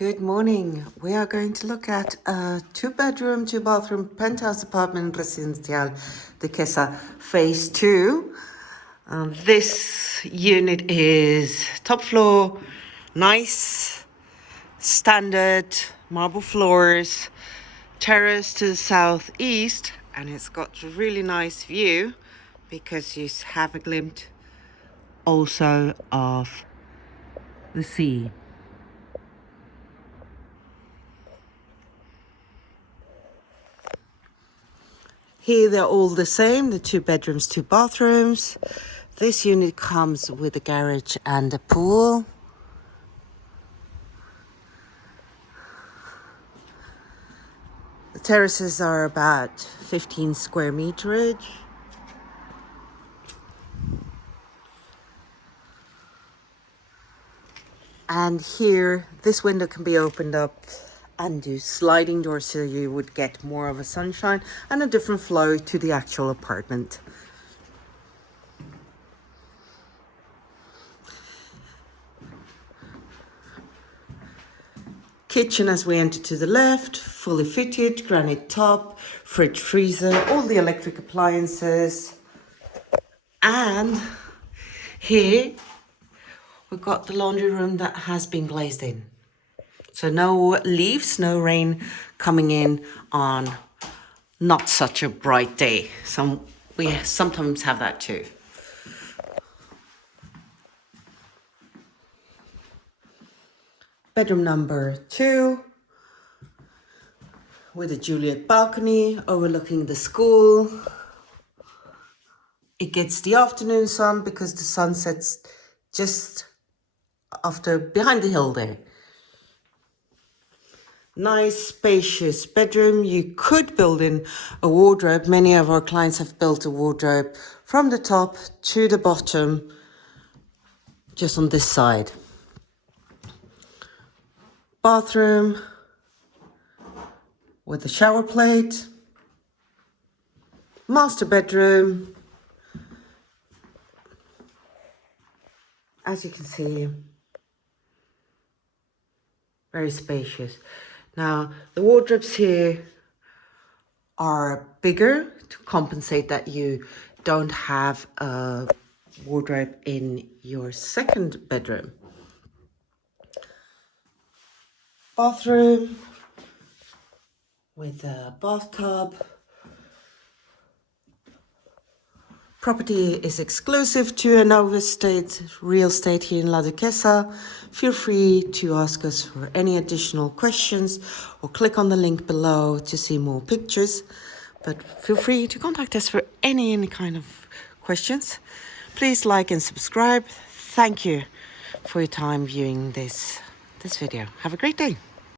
Good morning. We are going to look at a 2-bedroom, 2-bathroom penthouse apartment in Residencial Duquesa Phase 2. This unit is top floor, nice, standard marble floors, terrace to the southeast, and it's got a really nice view because you have a glimpse also of the sea. Here they're all the same, the 2 bedrooms, 2 bathrooms. This unit comes with a garage and a pool. The terraces are about 15 square meterage. And here, this window can be opened up and do sliding doors so you would get more of a sunshine and a different flow to the actual apartment. Kitchen as we enter to the left, fully fitted, granite top, fridge, freezer, all the electric appliances. And here we've got the laundry room that has been glazed in. So no leaves, no rain coming in on not such a bright day. We sometimes have that too. Bedroom number 2 with a Juliet balcony overlooking the school. It gets the afternoon sun because the sun sets just behind the hill there. Nice spacious bedroom. You could build in a wardrobe. Many of our clients have built a wardrobe from the top to the bottom, just on this side. Bathroom with a shower plate. Master bedroom. As you can see, very spacious. Now, the wardrobes here are bigger to compensate that you don't have a wardrobe in your second bedroom. Bathroom with a bathtub. Property is exclusive to Enova real estate here in La Duquesa. Feel free to ask us for any additional questions or click on the link below to see more pictures. But feel free to contact us for any kind of questions. Please like and subscribe. Thank you for your time viewing this video. Have a great day.